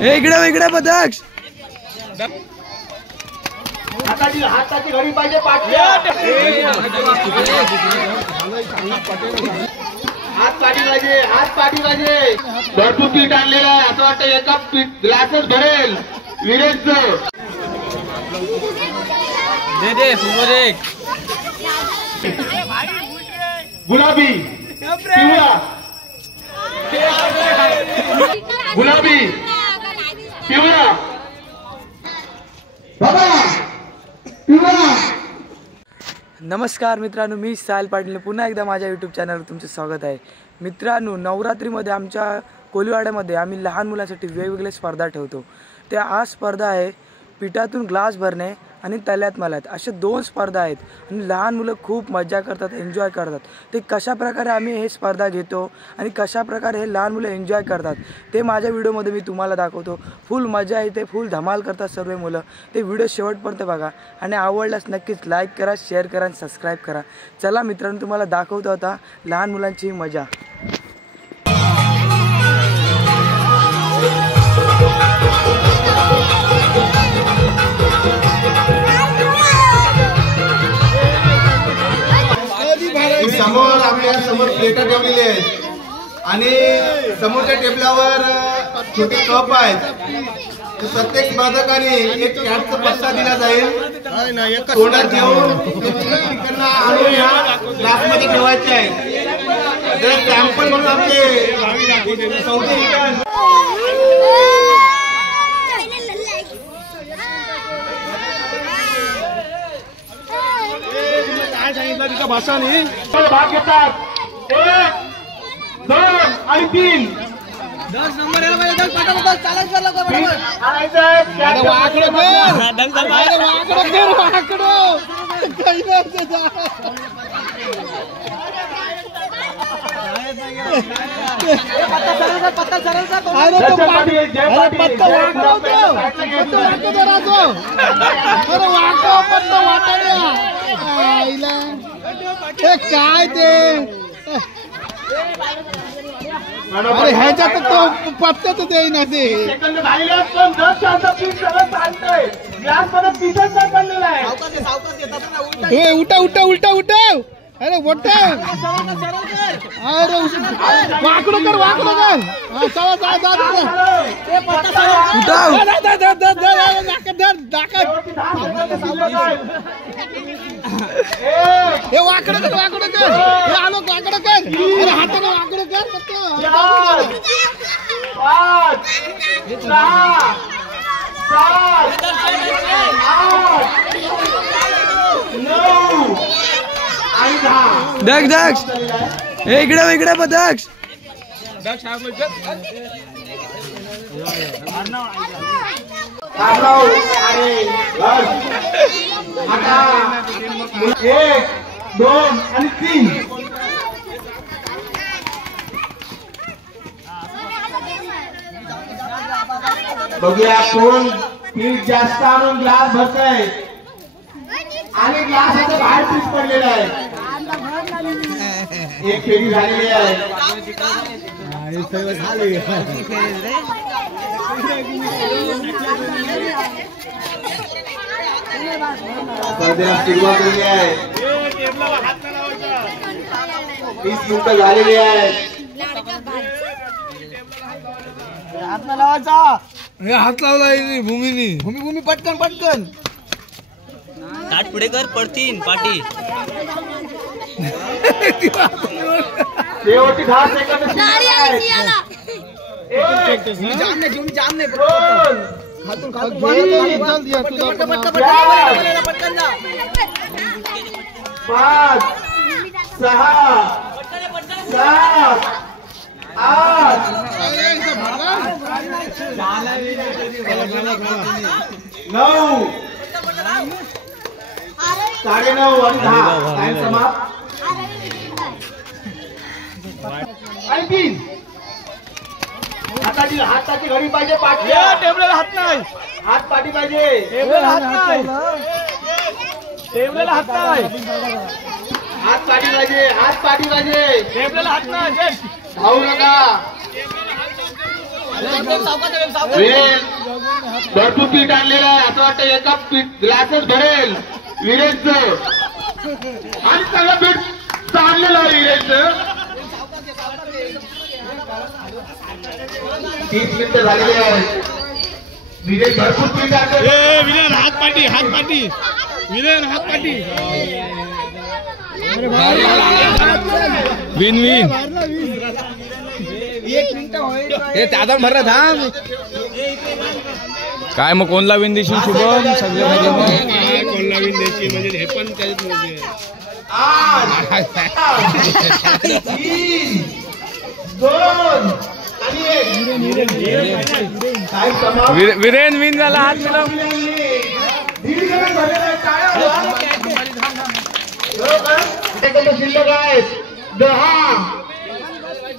इकडे पदक्ष हाताची घडी पाहिजे पाठी हात पाठी पाहिजे भरपूर पीठ आणलेलं आहे असं वाटतं एका ग्लासच भरेल विरेजचं दे गुलाबी पिवळा गुलाबी पिवळा नमस्कार मित्रांनो, मी साहिल पाटील पुन्हा एकदा माझ्या यूट्यूब चॅनलवर तुमचे स्वागत आहे. मित्रांनो, नवरात्रीमध्ये आमच्या कोलिवाड्यामध्ये आम्ही लहान मुलांसाठी वेगवेगळ्या स्पर्धा ठेवतो. त्या आज स्पर्धा आहे पिठातून ग्लास भरणे आणि तल्यात मल्यात अशा 2 स्पर्धा आहेत आणि लहान मुलं खूप मजा करतात, एन्जॉय करतात. ते कशा प्रकारे आम्ही हे स्पर्धा घेतो आणि कशा प्रकारे हे लहान मुलं एन्जॉय करतात ते माझ्या व्हिडिओमध्ये मी तुम्हाला दाखवतो. फुल मजा येते, फुल धमाल करतात सर्व मुलं. ते व्हिडिओ शेवटपर्यंत बघा आणि आवडल्यास नक्कीच लाईक करा, शेअर करा आणि सबस्क्राईब करा. चला मित्रांनो, तुम्हाला दाखवतो आता लहान मुलांची मजा. समोर आपल्या समोर प्लेटा ठेवलेली आहेत आणि समोरच्या टेबलावर छोटे कप आहेत. प्रत्येक स्पर्धकाने एक कॅटचा पत्ता दिला जाईल. तोंडात घेऊन आणून ह्या ग्लासमध्ये ठेवायचे आहे. जर सॅम्पल म्हणून आपले चौथे भाषाने भाग घेतात. 1, 2 आणि 3 10 नंबर यायला पाहिजे. 10 पटापट चालत कर लवकर बरोबर आणायचं. वाकडं काही पत्ता सरळ काय ते अरे ह्याच्यात तो पत्त्याच देईना ते उठा उठा उलटा उठाव. अरे उठा अरे वाकडं कर हे वाकडं कर हे आलो वाकडं कर. अरे हाताने वाकडं कर. 5, 6, 7, 8, 9 आणि 10. दक्ष इकडे पदक्ष आता 1, 2 आणि 3 बघूया कोण पीठ जास्त आणून ग्लास भरतय आणि ग्लासाच्या बाहेर पीठ पडलेलं आहे. एक फेरी झालेली आहे. स्पर्धेला सुरुवात झाली आहे. 30 मिनिटं झालेली आहेत. हात लावायचा. हात लावला भूमी पटकन ताट पुढे कर, पडतीन पाठी. शेवटी 10 सेकंद जाम नाही 5, 6, 7, 8 9 9:30 आणि 10 टाइम समाप्त. आणि 3 हाताची घडी पाहिजे पाठी टेबलला हात नाही. हात पाठी पाहिजे. टेबलला हात नाही. हात पाठी पाहिजे. टेबलला हात नाही. धावू नका. विरेन भरपूर पीठ आणलेलं आहे असं वाटतं एका ग्लासच भरेल विरेनचं आणि सगळं पीठ आणलेलं आहे विरेनचं. 30 मिनिटं झालेली आहे. विरेन भरपूर पीठ आणलं. विरेन हातपाटी विरेन हातपाटी विन त्याचा भरला थांब काय मग कोणला विन देशील शुभम सगळे कोणला विन देशील म्हणजे हे पण त्याच्यात 3, 2 आणि 1 विरेन विन झाला हात मिळव. शिल्लक आहेत 10,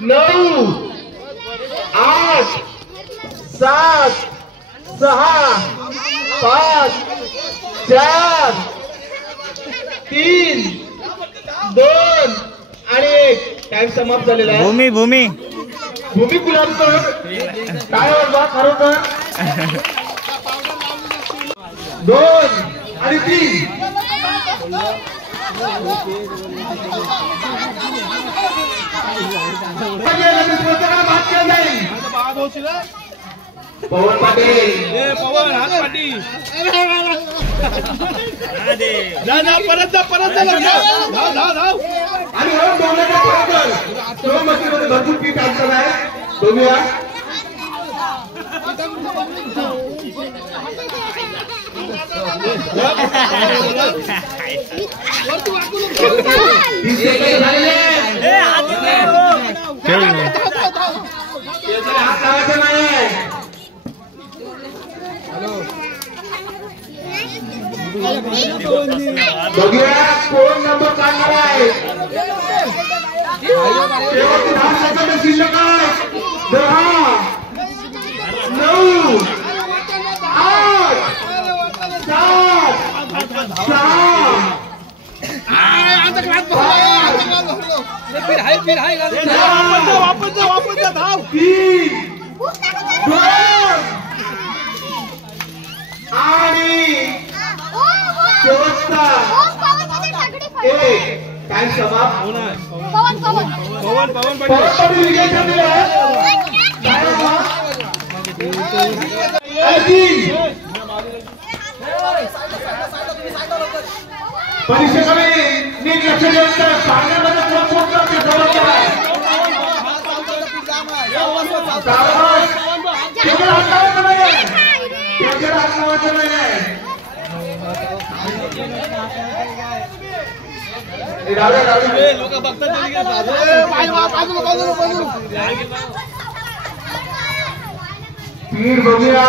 9, 8, 7, 6, 5, 4, 3, 2 आणि 1 टाइम समाप्त झालेला आहे. भूमी गुलाबसर काय बा खरोखर 2 आणि 3 पवन पाटील पवन हातपाटी परत धाव आणि भरपूर पीठ आणतात आहे. बघूया हात लावायचा नाही. बघूया कोण नंबर काढणार आहे. शेवटचे 10 सेकंद शिल्लक आहे. 10, 9, 8, 7, 6, वापस जा धाव 3, 2 आणि शेवटचा 1 टाइम समाप्त. पवन पाटील विजय झालेला आहे. परीक्षेकडे नीट लक्ष द्यायचं. पाण्यामध्ये लोक बघतात स्पीड बघूया.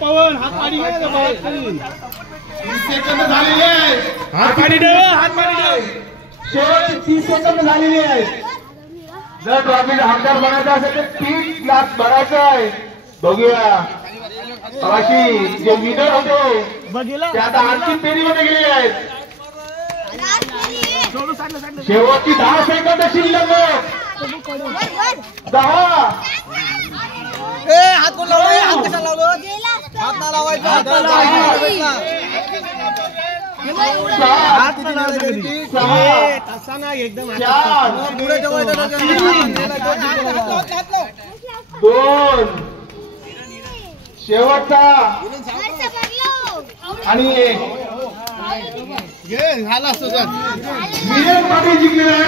पवन हातपाटी 30 सेकंद झालेले आहेत. हातपाटी शेवटची 30 सेकंद झालेली आहेत. जर ट्रॉफीचा हकदार बनायचा असेल तर 3 ग्लास भरायचा आहे. बघूया अशी जे विनर होते ते आता आणखी फेरीमध्ये गेलेले आहेत. शेवटची 10 सेकंद शिल्लक. 10. हात कोण लावलं? हात कशा लावलं? हात ना लावायचा. हात एकदम 2 शेवटचा आणि 1 झाला असतो विजय पाटील जिंकलेला आहे.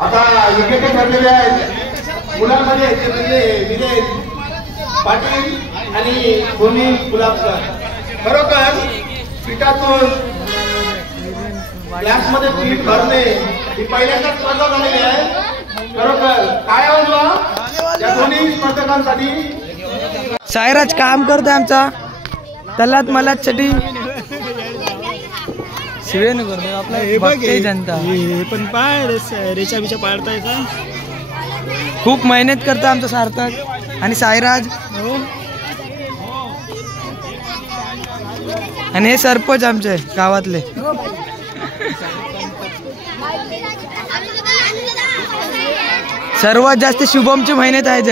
आता विकेट ठरलेले आहेत मुलांमध्ये विजय पाटील आणि भूमी गुलाबसर. खरोखर पिठातून ग्लासमध्ये पीठ भरणे ही पहिल्यांदाच स्पर्धा झालेली आहे. खरोखर काय आवडलं या दोन्ही स्पर्धकांसाठी. सायराज काम करतोय आमचा तलात मलात साठी शिवेन करतोय आपला जनता. हे पण पाय रेषा बिचा पाडताय का. खूप मेहनत करतो आमचा सार्थक आणि सायराज. आणि हे सरपंच आमचे गावातले. सर्वात जास्त शुभमचे महिन्यात आहेत.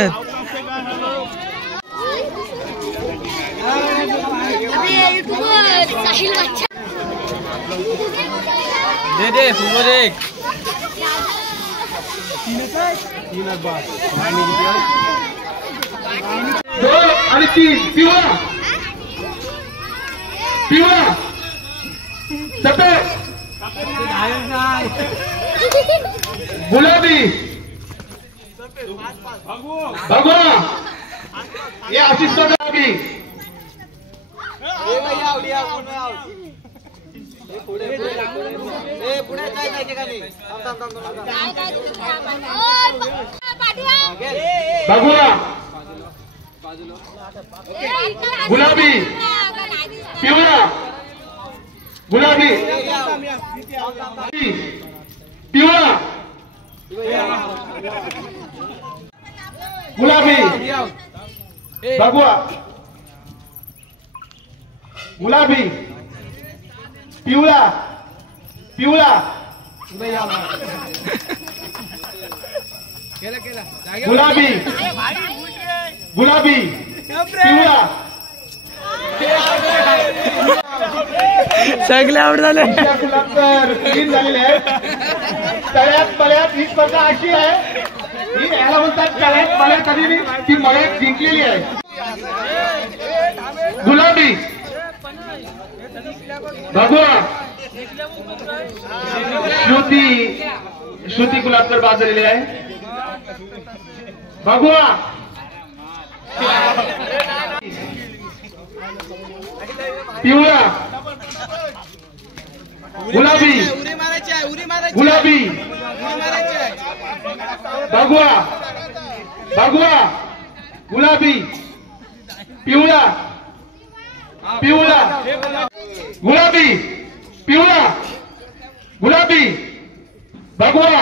दे फुटबॉल एक 2 आणि 3 पिवळा सफेद गुलाबी भगवा ये आशीष गुलाबी भगवा गुलाबी पिवळा गुलाबी पिवळा गुलाबी भगवा गुलाबी पिवळा गुलाबी पिवळा सगळे आवड झाले. गुलाबकर तीन झालेले आहेत. तळ्यात ही स्पर्धा अशी आहे ही याला म्हणतात तळ्यात मळ्यात आलेली ती मळ्यात जिंकलेली आहे. गुलाबी भगवा श्रुती गुलाबकर बाद झालेली आहे. भगवा पिवळा गुलाबी भगवा गुलाबी पिवळा गुलाबी पिवळा गुलाबी भगवा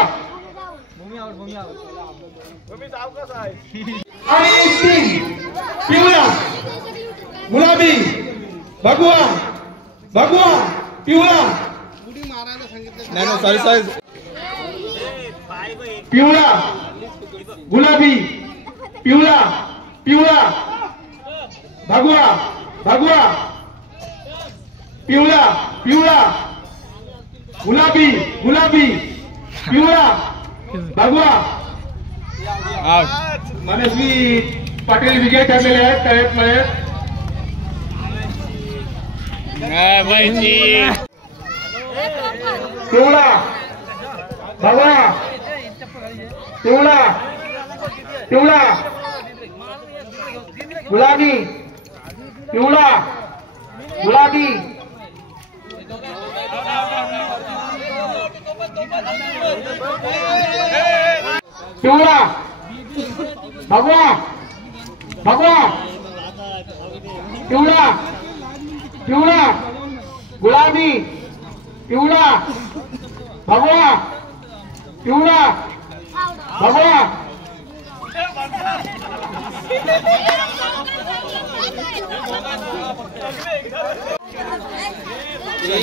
आणि 3 पिवळा गुलाबी भगवा पिवळा पिवळा गुलाबी पिवळा भगवा पिवळा गुलाबी पिवळा भगवा. मनस्वी पाटील विजय ठरलेले आहेत तळ्यात मळ्यात. पिवळा भगवा पिवळा गुलाबी पिवळा गुलाबी पिवळा भगवा पिवळा गुलाबी पिवळा भगवा पिवळा भगवा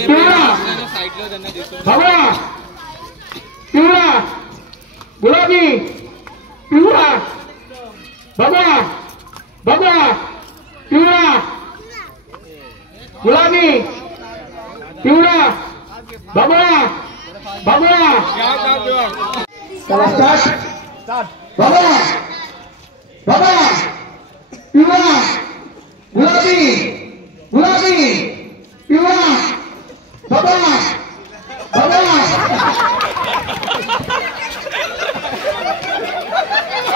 पिवळा भगवा पिवळा गुलाबी पिवळा भगवा पिवळा गुलाबी पिवळा भगवा भगवा पिवळा गुलाबी पिवळा भगवा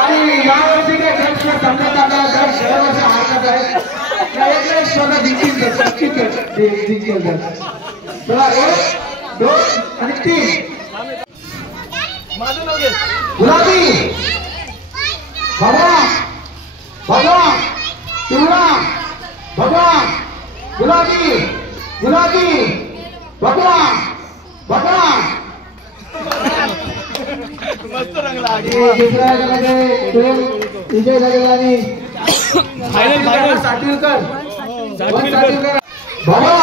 आणि यावर्षी काय दर्शक समजत आता दर शहराचा हरकत आहे या एकच स्पर्धा जिंकेल चला 1 2 आणि 3 गुलाबी भगवा पिवळा भगवा गुलाबी भगवा मस्त रंगला विजय झालेला आणि फायनल साठीलकर भगवा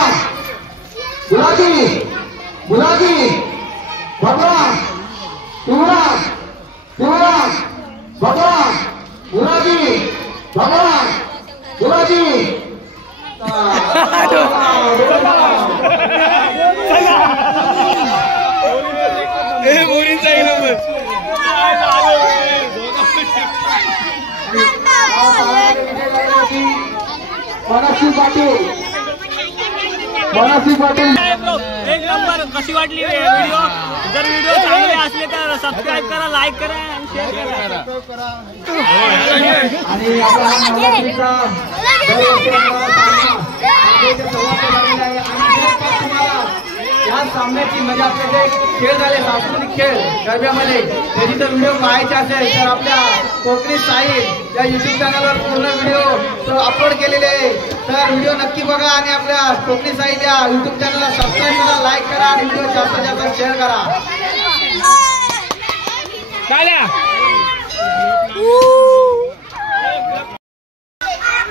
गुलाबी भगवा पिवळा भगवान गुराजी भगवान गुराजी मनसी पाटील एक नंबर कशी वाटली व्हिडिओ जर व्हिडिओ चांगले असले तर सबस्क्राईब करा लाईक करा आणि शेअर करा आणि या सामन्याची म्हणजे आपले जे खेळ झाले सांस्कृतिक खेळ गरब्यामध्ये त्याची जर व्हिडिओ पाहायचे असेल तर आपल्या कोकणी साईड या युट्यूब चॅनलवर पूर्ण व्हिडिओ अपलोड केलेले आहे. तर व्हिडिओ नक्की बघा आणि आपल्या कोकणी साईड या युट्यूब चॅनलला सबस्क्राईब करा, लाईक करा आणि व्हिडिओ जास्तीत जास्त शेअर करा.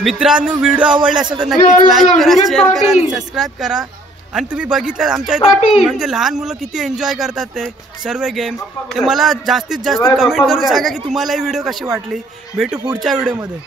मित्रांनो व्हिडिओ आवडला असेल तर नक्कीच लाईक करा, शेअर करा आणि सबस्क्राईब करा. आणि तुम्ही बघितलं आमच्या इथे म्हणजे लहान मुलं किती एन्जॉय करतात ते सर्व गेम. ते मला जास्तीत जास्त कमेंट करून सांगा की तुम्हाला ही व्हिडिओ कशी वाटली. भेटू पुढच्या व्हिडिओमध्ये.